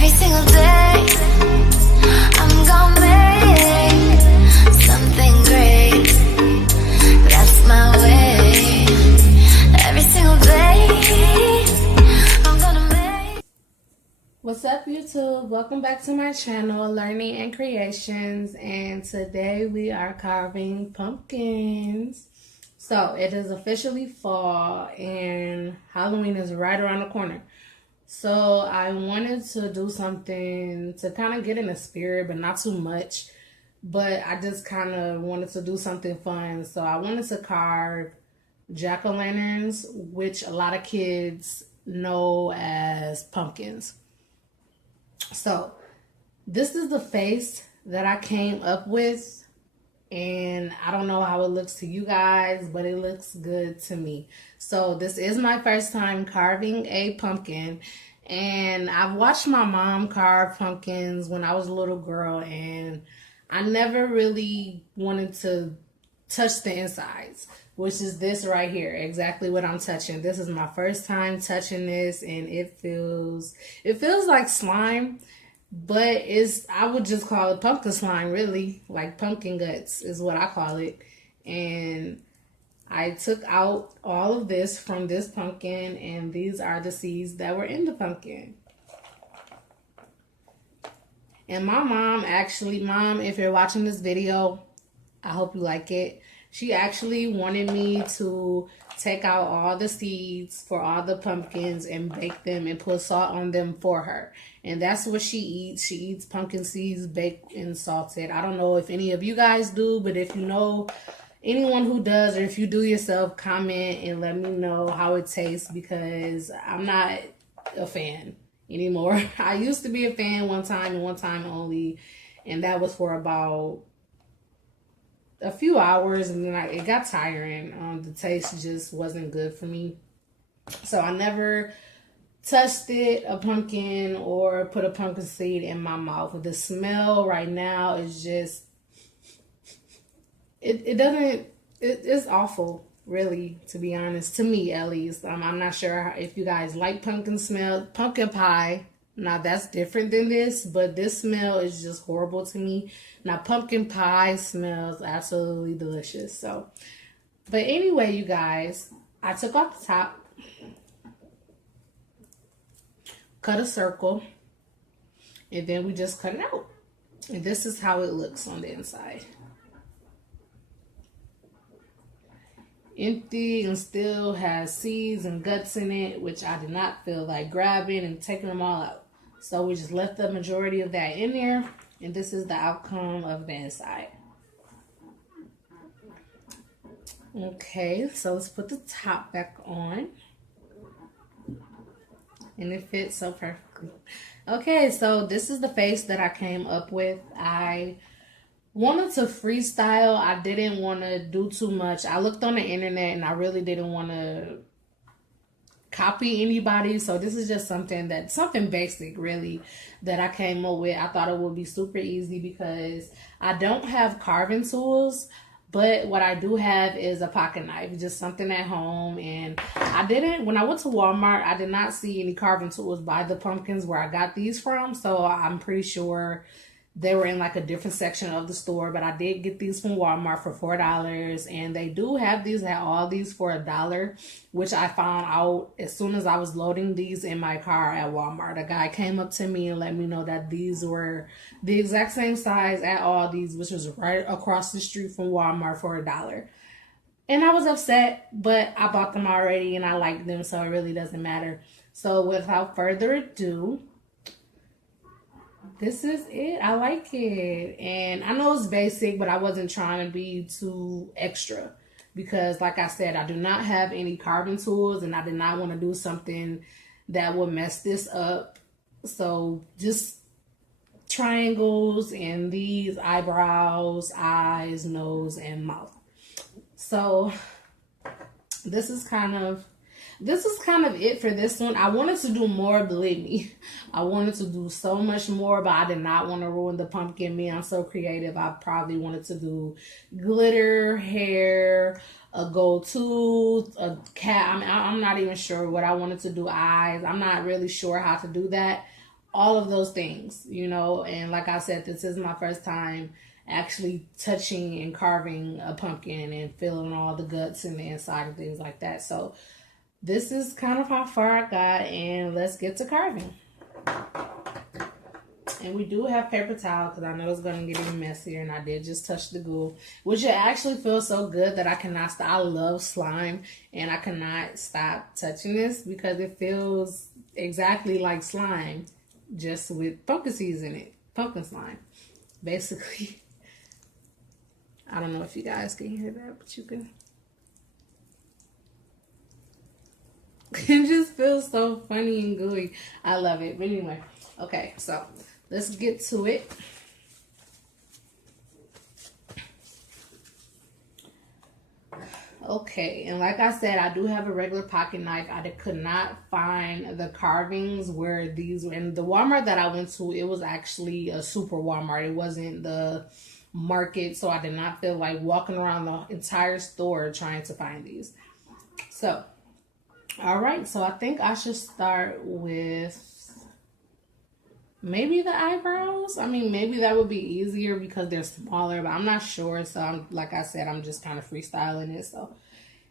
Every single day, I'm gonna make something great. That's my way. Every single day, I'm gonna make. What's up, YouTube? Welcome back to my channel, Learning and Creations, and today we are carving pumpkins. So it is officially fall and Halloween is right around the corner. So I wanted to do something to kind of get in the spirit, but not too much. But I just kind of wanted to do something fun. So I wanted to carve jack-o'-lanterns, which a lot of kids know as pumpkins. So this is the face that I came up with, and I don't know how it looks to you guys, but it looks good to me. So this is my first time carving a pumpkin, and I've watched my mom carve pumpkins when I was a little girl, and I never really wanted to touch the insides, which is this right here, exactly what I'm touching. This is my first time touching this, and it feels like slime. But I would just call it pumpkin slime, really. Like pumpkin guts is what I call it. And I took out all of this from this pumpkin, and these are the seeds that were in the pumpkin. And my mom actually, Mom, if you're watching this video, I hope you like it. She actually wanted me to take out all the seeds for all the pumpkins and bake them and put salt on them for her. And that's what she eats. She eats pumpkin seeds baked and salted. I don't know if any of you guys do, but if you know anyone who does, or if you do yourself, comment and let me know how it tastes, because I'm not a fan anymore. I used to be a fan one time and one time only, and that was for about a few hours, and then it got tiring. The taste just wasn't good for me, so I never touched a pumpkin or put a pumpkin seed in my mouth. The smell right now is just it's awful, really, to be honest, to me at least. I'm not sure if you guys like pumpkin pie. Now that's different than this, but this smell is just horrible to me. Now pumpkin pie smells absolutely delicious. So, but anyway, you guys, I took off the top, cut a circle, and then we just cut it out. And this is how it looks on the inside. Empty and still has seeds and guts in it, which I did not feel like grabbing and taking them all out. So we just left the majority of that in there, and this is the outcome of the inside. Okay, so let's put the top back on. And it fits so perfectly. Okay, so this is the face that I came up with. I wanted to freestyle. I didn't want to do too much. I looked on the internet and I really didn't want to copy anybody. So this is just something basic, really, that I came up with. I thought it would be super easy because I don't have carving tools. But what I do have is a pocket knife, just something at home. And when I went to Walmart, I did not see any carving tools by the pumpkins where I got these from. So I'm pretty sure they were in like a different section of the store. But I did get these from Walmart for $4. And they do have all these for $1, which I found out as soon as I was loading these in my car at Walmart. A guy came up to me and let me know that these were the exact same size at Aldi's, which was right across the street from Walmart for $1. And I was upset, but I bought them already and I like them, so it really doesn't matter. So without further ado, this is it. I like it. And I know it's basic, but I wasn't trying to be too extra because, like I said, I do not have any carving tools and I did not want to do something that would mess this up. So just triangles and these eyebrows, eyes, nose, and mouth. So this is kind of it for this one. I wanted to do more, believe me. I wanted to do so much more, but I did not want to ruin the pumpkin. Me, I'm so creative. I probably wanted to do glitter, hair, a gold tooth, a cat. I'm not even sure what I wanted to do. Eyes. I'm not really sure how to do that. all of those things, you know. And like I said, this is my first time actually touching and carving a pumpkin and feeling all the guts and the inside and things like that. So this is kind of how far I got, and let's get to carving. And we do have paper towel because I know it's going to get even messier, and I did just touch the glue, which it actually feels so good that I cannot stop. I love slime, and I cannot stop touching this because it feels exactly like slime, just with pumpkin seeds in it. Pumpkin slime, basically. I don't know if you guys can hear that, but you can. It just feels so funny and gooey. I love it. But anyway, okay, so let's get to it. Okay, and like I said, I do have a regular pocket knife. I could not find the carvings where these were. And the Walmart that I went to, it was actually a super Walmart. It wasn't the market, so I did not feel like walking around the entire store trying to find these. So, all right, so I think I should start with maybe the eyebrows. I mean, maybe that would be easier because they're smaller, but I'm not sure. So I'm, like I said, I'm just kind of freestyling it. So,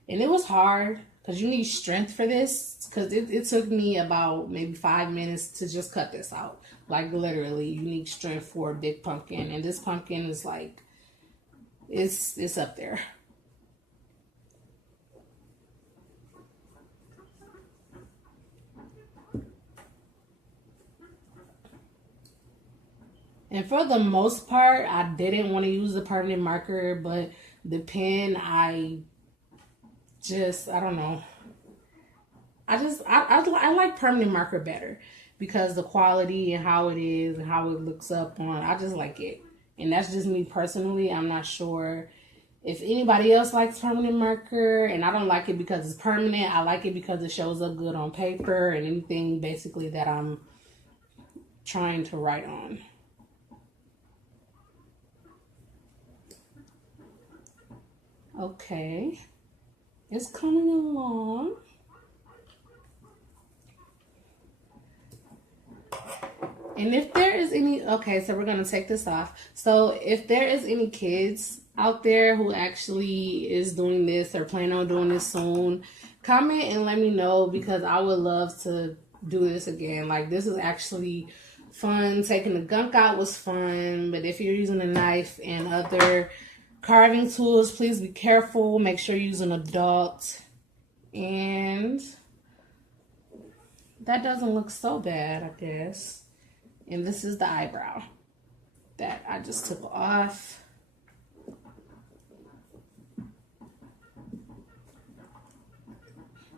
and it was hard because you need strength for this, because it took me about maybe 5 minutes to just cut this out. Like literally, you need strength for a big pumpkin, and this pumpkin is like, it's up there. And for the most part, I didn't want to use the permanent marker, but the pen, I don't know. I like permanent marker better because the quality and how it is and how it looks up on, I just like it. And that's just me personally. I'm not sure if anybody else likes permanent marker, and I don't like it because it's permanent. I like it because it shows up good on paper and anything basically that I'm trying to write on. Okay, it's coming along. And if there is any, okay, so we're going to take this off. So if there is any kids out there who actually is doing this or plan on doing this soon, comment and let me know, because I would love to do this again. Like, this is actually fun. Taking the gunk out was fun, but if you're using a knife and other carving tools, please be careful. Make sure you're using an adult. And that doesn't look so bad, I guess. And this is the eyebrow that I just took off.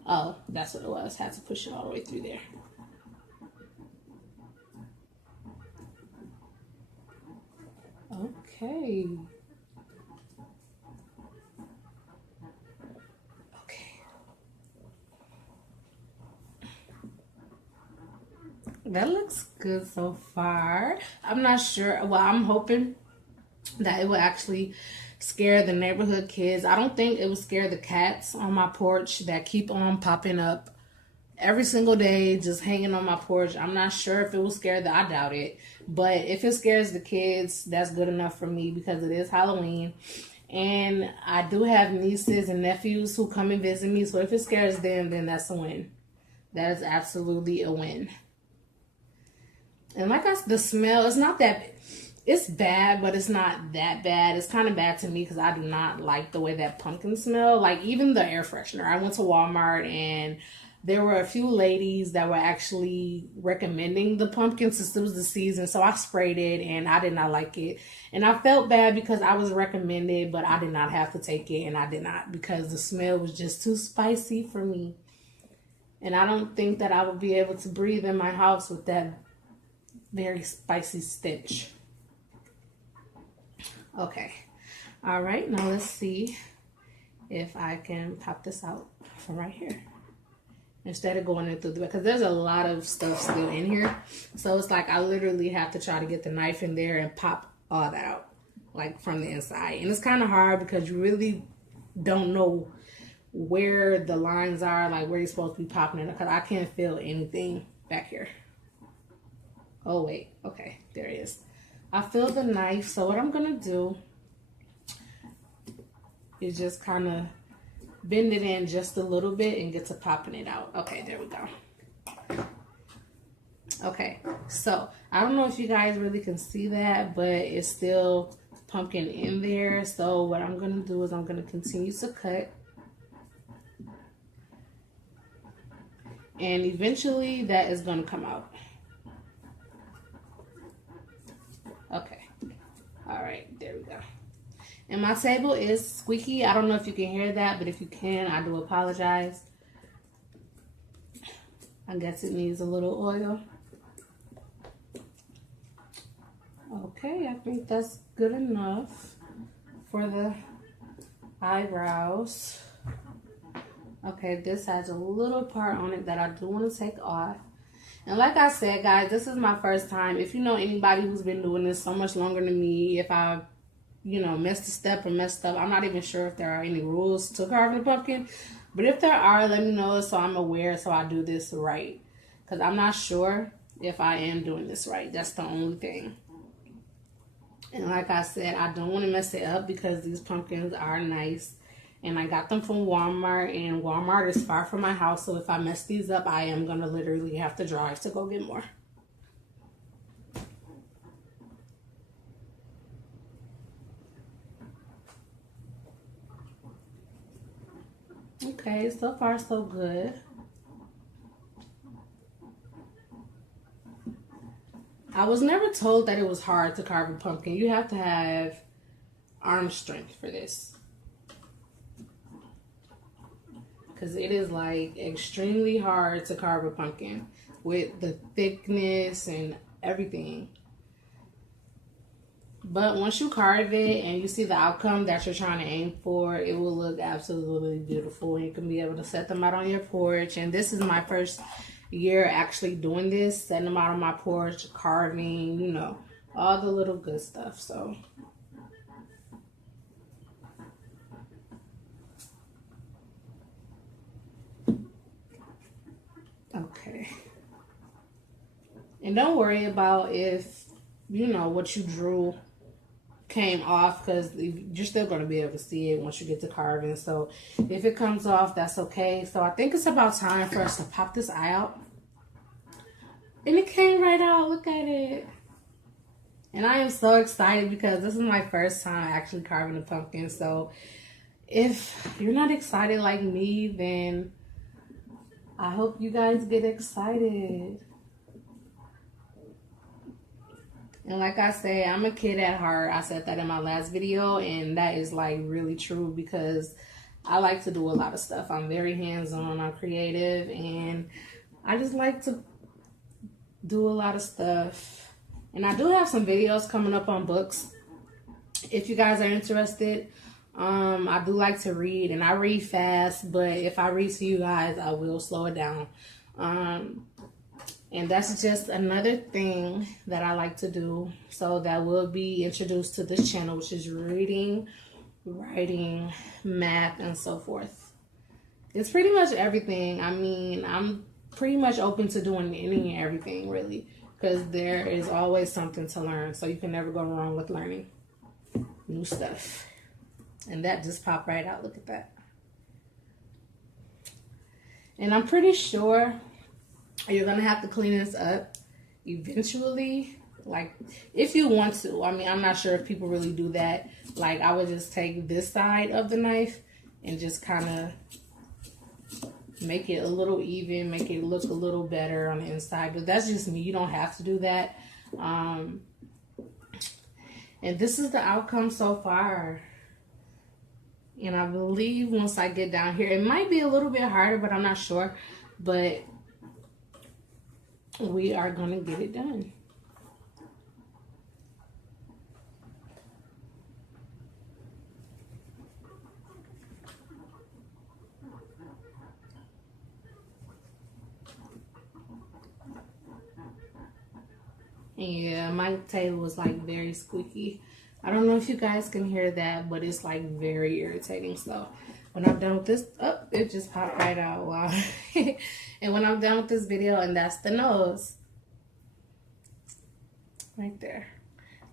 Oh, that's what it was. Had to push it all the way through there. Okay. That looks good so far. I'm not sure. Well, I'm hoping that it will actually scare the neighborhood kids. I don't think it will scare the cats on my porch that keep on popping up every single day, just hanging on my porch. I'm not sure if it will scare them. I doubt it. But if it scares the kids, that's good enough for me because it is Halloween. And I do have nieces and nephews who come and visit me. So if it scares them, then that's a win. That is absolutely a win. And like the smell, it's not that, it's bad, but it's not that bad. It's kind of bad to me because I do not like the way that pumpkin smell. Like even the air freshener. I went to Walmart and there were a few ladies that were actually recommending the pumpkin since it was the season. So I sprayed it and I did not like it. And I felt bad because I was recommended, but I did not have to take it, and I did not because the smell was just too spicy for me. And I don't think that I would be able to breathe in my house with that very spicy stench. Okay. All right. Now let's see if I can pop this out from right here instead of going in through the back, because there's a lot of stuff still in here. So it's like I literally have to try to get the knife in there and pop all that out, like from the inside. And it's kind of hard because you really don't know where the lines are, like where you're supposed to be popping it, because I can't feel anything back here. Oh, wait. Okay, there it is. I feel the knife. So what I'm going to do is just kind of bend it in just a little bit and get to popping it out. Okay, there we go. Okay, so I don't know if you guys really can see that, but it's still pumpkin in there. So what I'm going to do is I'm going to continue to cut. And eventually that is going to come out. Okay. All right, there we go. And my table is squeaky. I don't know if you can hear that, but if you can, I do apologize. I guess it needs a little oil. Okay, I think that's good enough for the eyebrows. Okay, this has a little part on it that I do want to take off. And like I said, guys, this is my first time. If you know anybody who's been doing this so much longer than me, if I, missed a step or messed up, I'm not even sure if there are any rules to carving a pumpkin. But if there are, let me know so I'm aware so I do this right. Because I'm not sure if I am doing this right. That's the only thing. And like I said, I don't want to mess it up because these pumpkins are nice. And I got them from Walmart, and Walmart is far from my house. So if I mess these up, I am going to literally have to drive to go get more. Okay, so far so good. I was never told that it was hard to carve a pumpkin. You have to have arm strength for this. Because it is like extremely hard to carve a pumpkin with the thickness and everything. But once you carve it and you see the outcome that you're trying to aim for, it will look absolutely beautiful. You can be able to set them out on your porch. And this is my first year actually doing this, setting them out on my porch, carving, all the little good stuff. So okay. And don't worry about if, what you drew came off, because you're still going to be able to see it once you get to carving. So if it comes off, that's okay. So I think it's about time for us to pop this eye out. And it came right out. Look at it. And I am so excited because this is my first time actually carving a pumpkin. So if you're not excited like me, then I hope you guys get excited. And like I say, I'm a kid at heart. I said that in my last video, and that is like really true because I like to do a lot of stuff. I'm very hands-on, I'm creative, and I just like to do a lot of stuff. And I do have some videos coming up on books. If you guys are interested, I do like to read, and I read fast, but if I read to you guys, I will slow it down. And that's just another thing that I like to do. So that will be introduced to this channel, which is reading, writing, math, and so forth. It's pretty much everything. I mean, I'm pretty much open to doing any and everything, really, because there is always something to learn. So you can never go wrong with learning new stuff. And that just popped right out. Look at that. And I'm pretty sure you're going to have to clean this up eventually. Like, if you want to. I mean, I'm not sure if people really do that. Like, I would just take this side of the knife and just kind of make it a little even, make it look a little better on the inside. But that's just me. You don't have to do that. And this is the outcome so far. And I believe once I get down here, it might be a little bit harder, but I'm not sure. But we are going to get it done. Yeah, my table was like very squeaky. I don't know if you guys can hear that, but it's like very irritating. So when I'm done with this, oh, it just popped right out. Wow. And when I'm done with this video, and that's the nose. right there.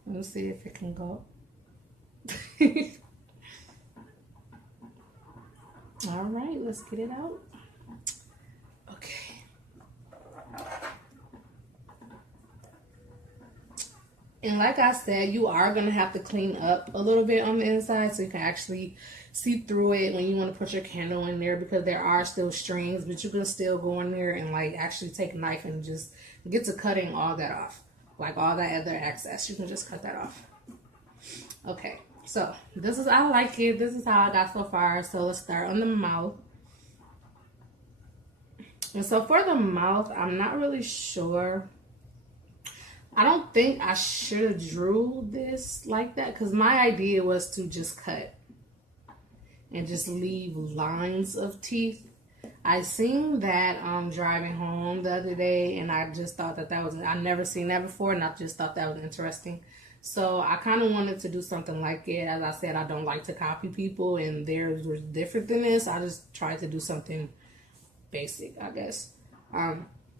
Let me see if it can go. All right, let's get it out. Okay. And like I said, you are going to have to clean up a little bit on the inside so you can actually see through it when you want to put your candle in there, because there are still strings, but you can still go in there and like actually take a knife and just get to cutting all that off. Like all that other excess, you can just cut that off. Okay, so this is, I like it. This is how I got so far. So let's start on the mouth. And so for the mouth, I'm not really sure. I don't think I should have drew this like that, because my idea was to just cut and just leave lines of teeth. I seen that driving home the other day, and I just thought that was, I never seen that before, and I just thought that was interesting. So I kind of wanted to do something like it. As I said, I don't like to copy people, and theirs was different than this. I just tried to do something basic, I guess.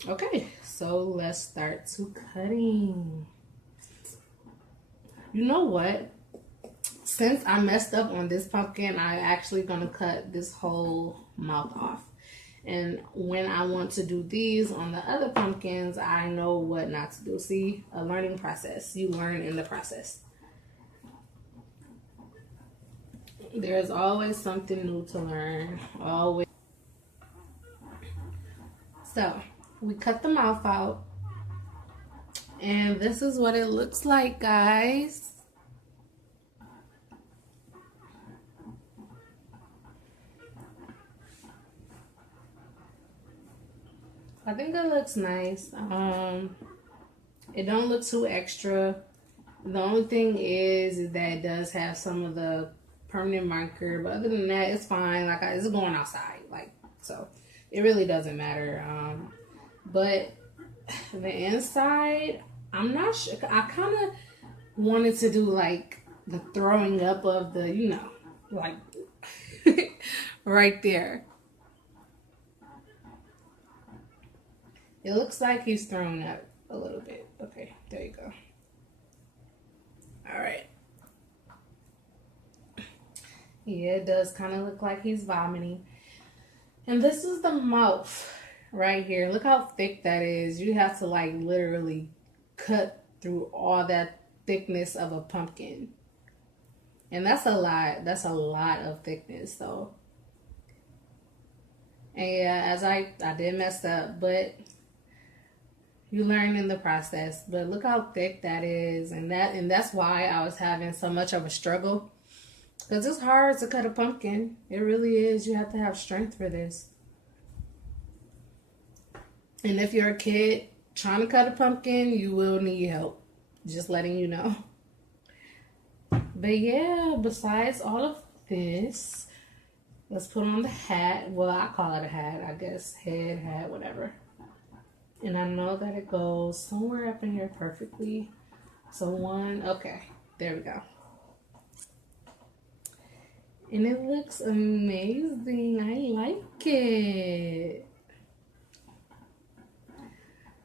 Okay, so let's start to cutting. You know what? Since I messed up on this pumpkin, I'm actually gonna cut this whole mouth off. And when I want to do these on the other pumpkins, I know what not to do. See, a learning process. You learn in the process. There's always something new to learn. Always. So we cut the mouth out, and this is what it looks like, guys. I think it looks nice. It don't look too extra. The only thing is that it does have some of the permanent marker, but other than that, it's fine. Like, it's going outside, like, so it really doesn't matter. But the inside, I'm not sure. I kind of wanted to do like the throwing up of the, you know, like right there. It looks like he's throwing up a little bit. Okay, there you go. All right. Yeah, it does kind of look like he's vomiting. And this is the mouth right here. Look how thick that is. You have to like literally cut through all that thickness of a pumpkin. And that's a lot. That's a lot of thickness, so. And yeah, as I did mess up, but you learn in the process. But look how thick that is, and that's why I was having so much of a struggle, because it's hard to cut a pumpkin. It really is. You have to have strength for this. And if you're a kid trying to cut a pumpkin, you will need help. Just letting you know. But yeah, besides all of this, let's put on the hat. Well, I call it a hat, I guess. Head, hat, whatever. And I know that it goes somewhere up in here perfectly. So one, okay, there we go. And it looks amazing. I like it.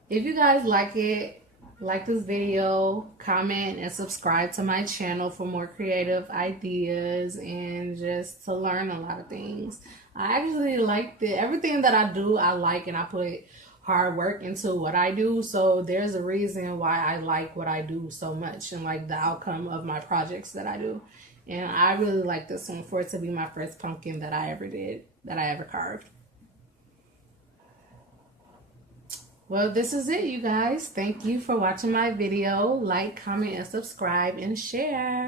If you guys like it, like this video, comment, and subscribe to my channel for more creative ideas and just to learn a lot of things. I actually like everything that I do, I like, and I put hard work into what I do. So there's a reason why I like what I do so much and like the outcome of my projects that I do. And I really like this one for it to be my first pumpkin that I ever carved. Well, this is it, you guys. Thank you for watching my video. Like, comment, and subscribe, and share.